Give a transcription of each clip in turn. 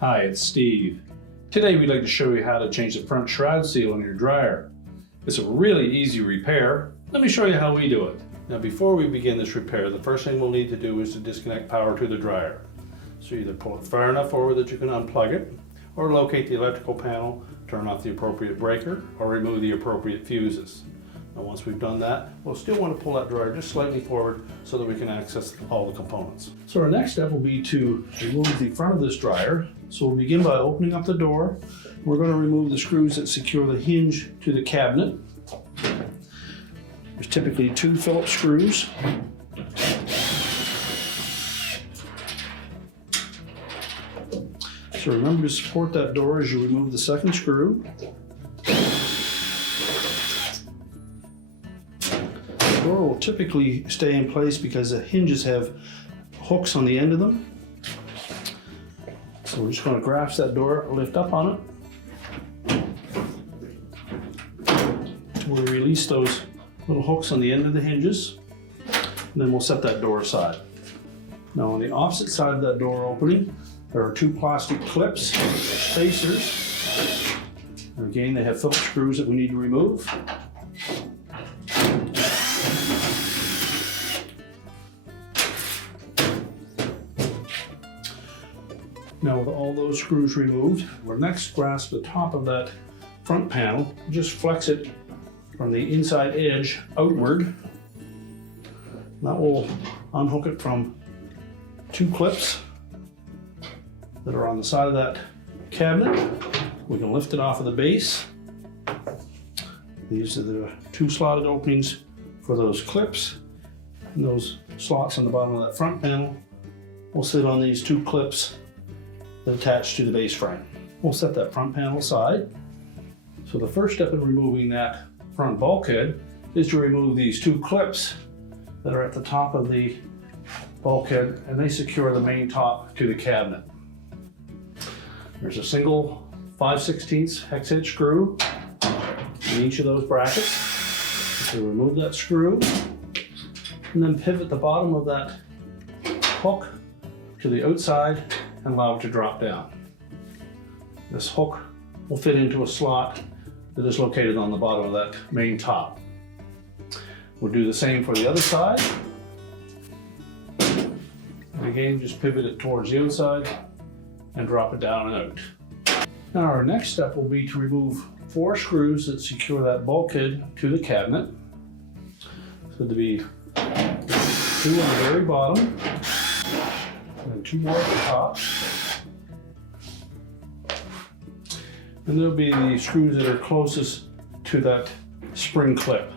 Hi, it's Steve. Today we'd like to show you how to change the front shroud seal on your dryer. It's a really easy repair. Let me show you how we do it. Now before we begin this repair, the first thing we'll need to do is to disconnect power to the dryer. So either pull it far enough forward that you can unplug it, or locate the electrical panel, turn off the appropriate breaker, or remove the appropriate fuses. Now once we've done that, we'll still want to pull that dryer just slightly forward so that we can access all the components. So our next step will be to remove the front of this dryer. So we'll begin by opening up the door. We're going to remove the screws that secure the hinge to the cabinet. There's typically 2 Phillips screws. So remember to support that door as you remove the second screw. The door will typically stay in place because the hinges have hooks on the end of them. So we're just going to grasp that door, lift up on it. We'll release those little hooks on the end of the hinges, and then we'll set that door aside. Now on the opposite side of that door opening, there are 2 plastic clips, spacers. And again, they have Phillips screws that we need to remove. Now with all those screws removed, we'll next grasp the top of that front panel, just flex it from the inside edge outward. That will unhook it from 2 clips that are on the side of that cabinet. We can lift it off of the base. These are the 2 slotted openings for those clips, and those slots on the bottom of that front panel will sit on these 2 clips that attach to the base frame. We'll set that front panel aside. So the first step in removing that front bulkhead is to remove these 2 clips that are at the top of the bulkhead, and they secure the main top to the cabinet. There's a single 5/16 hex head screw in each of those brackets. So remove that screw and then pivot the bottom of that hook to the outside and allow it to drop down. This hook will fit into a slot that is located on the bottom of that main top. We'll do the same for the other side. And again, just pivot it towards the outside and drop it down and out. Now our next step will be to remove 4 screws that secure that bulkhead to the cabinet. So there'll be 2 on the very bottom and 2 more at the top. And there'll be the screws that are closest to that spring clip.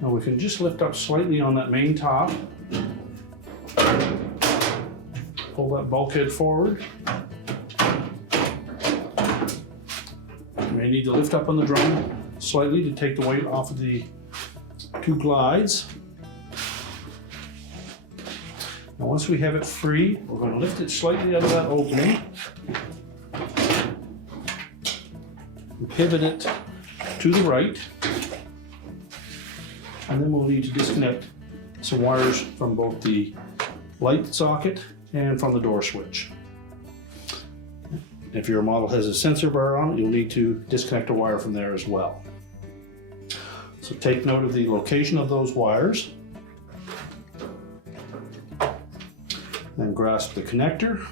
Now we can just lift up slightly on that main top. Pull that bulkhead forward. You may need to lift up on the drum slightly to take the weight off of the 2 glides. Now once we have it free, we're going to lift it slightly out of that opening and pivot it to the right. And then we'll need to disconnect some wires from both the light socket and from the door switch. If your model has a sensor bar on it, you'll need to disconnect a wire from there as well. So take note of the location of those wires. Then grasp the connector.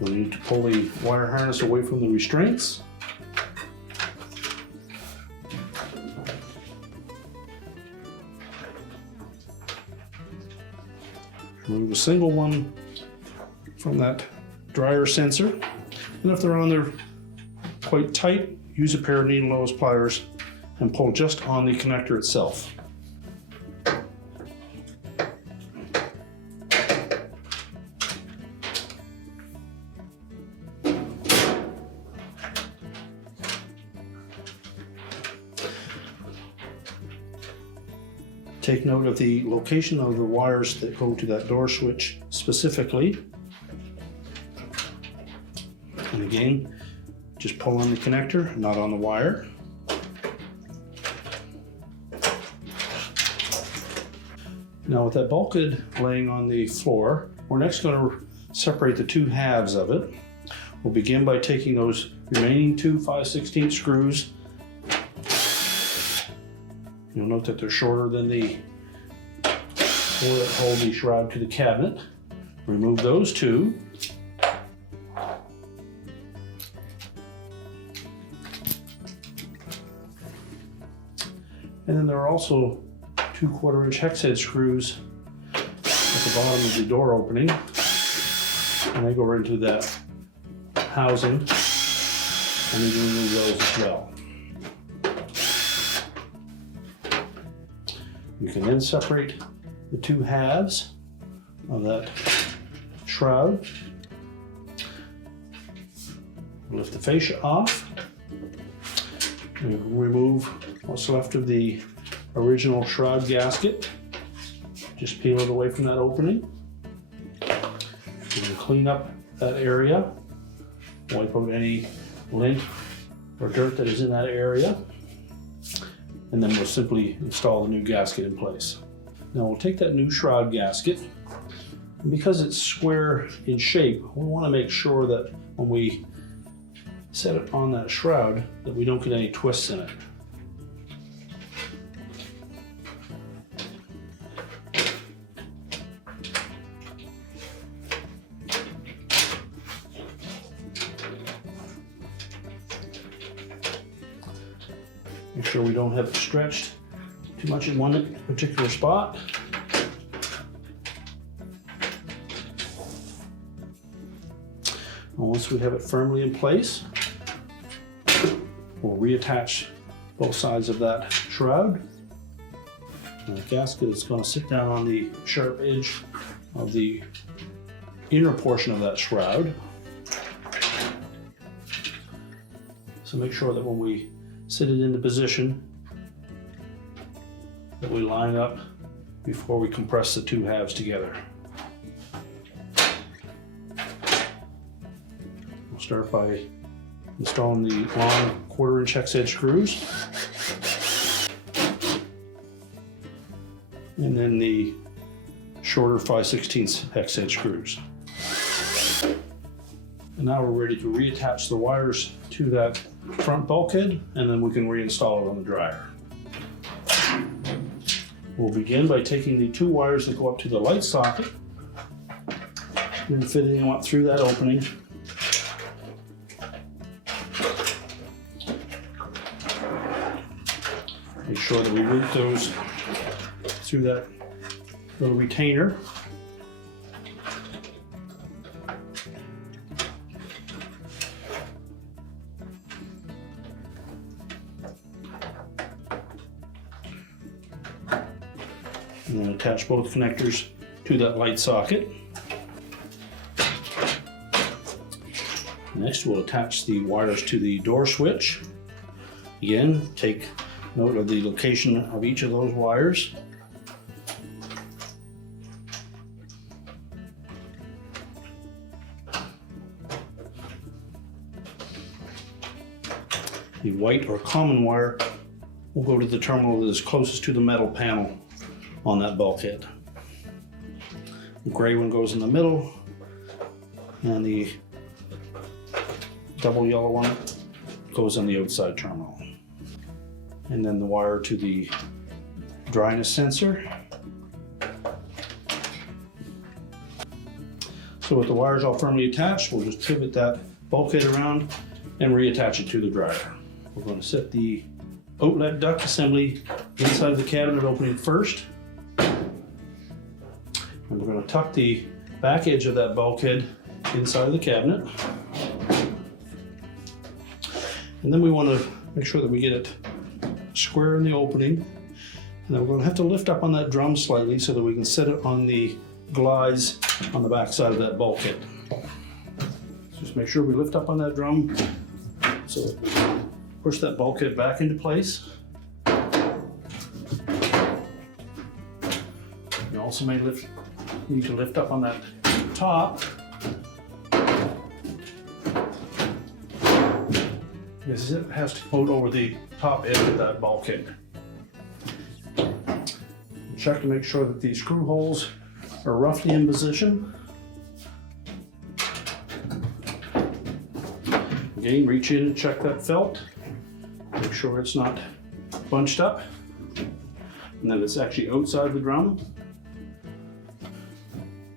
We'll need to pull the wire harness away from the restraints. Remove a single one from that dryer sensor. And if they're on there quite tight, use a pair of needle nose pliers and pull just on the connector itself. Take note of the location of the wires that go to that door switch specifically. And again, just pull on the connector, not on the wire. Now with that bulkhead laying on the floor, we're next going to separate the two halves of it. We'll begin by taking those remaining two 5/16 screws. You'll note that they're shorter than the four that hold the shroud to the cabinet. Remove those two. And then there are also 2 1/4-inch hex head screws at the bottom of the door opening. And they go right into that housing. And need to remove those as well. You can then separate the two halves of that shroud. Lift the fascia off. And remove what's left of the original shroud gasket. Just peel it away from that opening. And clean up that area. Wipe out any lint or dirt that is in that area. And then we'll simply install the new gasket in place. Now we'll take that new shroud gasket, and because it's square in shape, we want to make sure that when we set it on that shroud that we don't get any twists in it. Make sure we don't have it stretched too much in one particular spot. And once we have it firmly in place, we'll reattach both sides of that shroud. And the gasket is going to sit down on the sharp edge of the inner portion of that shroud. So make sure that when we sit it into position, that we line up before we compress the two halves together. We'll start by installing the long 1/4-inch hex head screws, and then the shorter 5/16 hex head screws. And now we're ready to reattach the wires to that front bulkhead, and then we can reinstall it on the dryer. We'll begin by taking the 2 wires that go up to the light socket and fitting them up through that opening. Make sure that we route those through that little retainer. And then attach both connectors to that light socket. Next, we'll attach the wires to the door switch. Again, take note of the location of each of those wires. The white or common wire will go to the terminal that is closest to the metal panel on that bulkhead. The gray one goes in the middle, and the double yellow one goes on the outside terminal. And then the wire to the dryness sensor. So with the wires all firmly attached, we'll just pivot that bulkhead around and reattach it to the dryer. We're going to set the outlet duct assembly inside of the cabinet opening first. And we're going to tuck the back edge of that bulkhead inside of the cabinet. And then we want to make sure that we get it square in the opening. And then we're going to have to lift up on that drum slightly so that we can set it on the glides on the back side of that bulkhead. Just make sure we lift up on that drum so that we push that bulkhead back into place. You also may need to lift up on that top, because it has to float over the top edge of that bulkhead. Check to make sure that these screw holes are roughly in position. Again, reach in and check that felt. Make sure it's not bunched up and that it's actually outside the drum.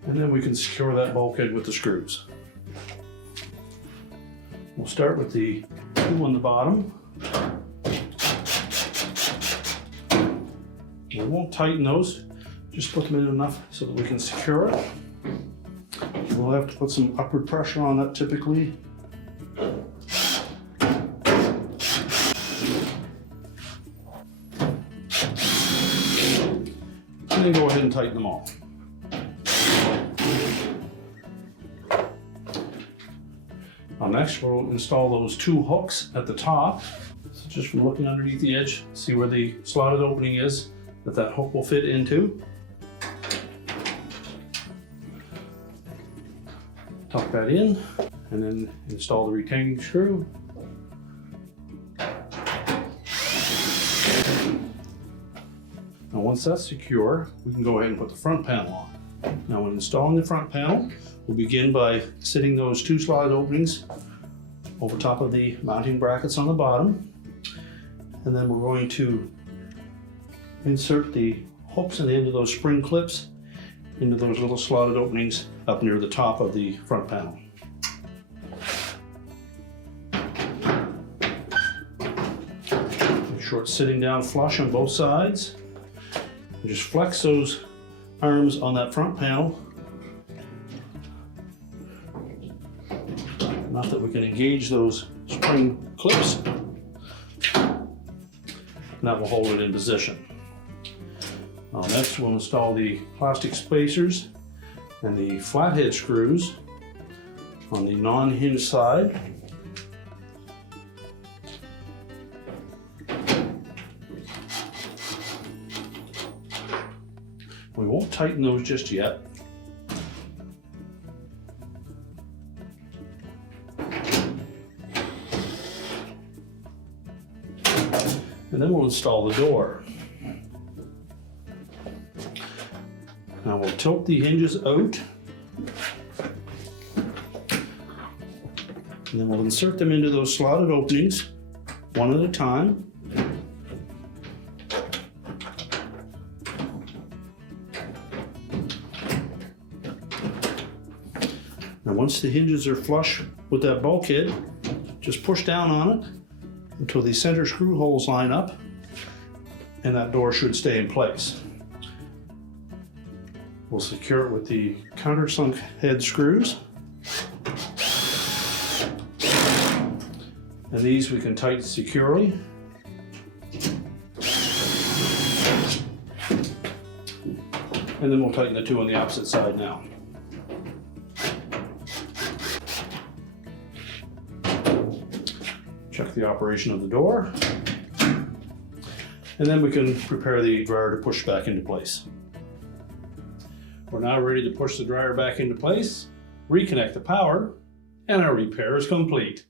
And then we can secure that bulkhead with the screws. We'll start with the two on the bottom. We won't tighten those, just put them in enough so that we can secure it. We'll have to put some upward pressure on that typically. And then go ahead and tighten them all. Now next we'll install those two hooks at the top. So just from looking underneath the edge, see where the slotted opening is that hook will fit into. Tuck that in and then install the retaining screw. Now once that's secure, we can go ahead and put the front panel on. Now when installing the front panel, we'll begin by sitting those two slotted openings over top of the mounting brackets on the bottom. And then we're going to insert the hooks in the end of those spring clips into those little slotted openings up near the top of the front panel. Make sure it's sitting down flush on both sides. And just flex those arms on that front panel enough that we can engage those spring clips, and that will hold it in position. Next we'll install the plastic spacers and the flathead screws on the non-hinge side. We won't tighten those just yet. And then we'll install the door. Now we'll tilt the hinges out. And then we'll insert them into those slotted openings one at a time. Now once the hinges are flush with that bulkhead, just push down on it until the center screw holes line up, and that door should stay in place. We'll secure it with the countersunk head screws. And these we can tighten securely. And then we'll tighten the two on the opposite side now. Check the operation of the door. And then we can prepare the dryer to push back into place. We're now ready to push the dryer back into place, reconnect the power, and our repair is complete.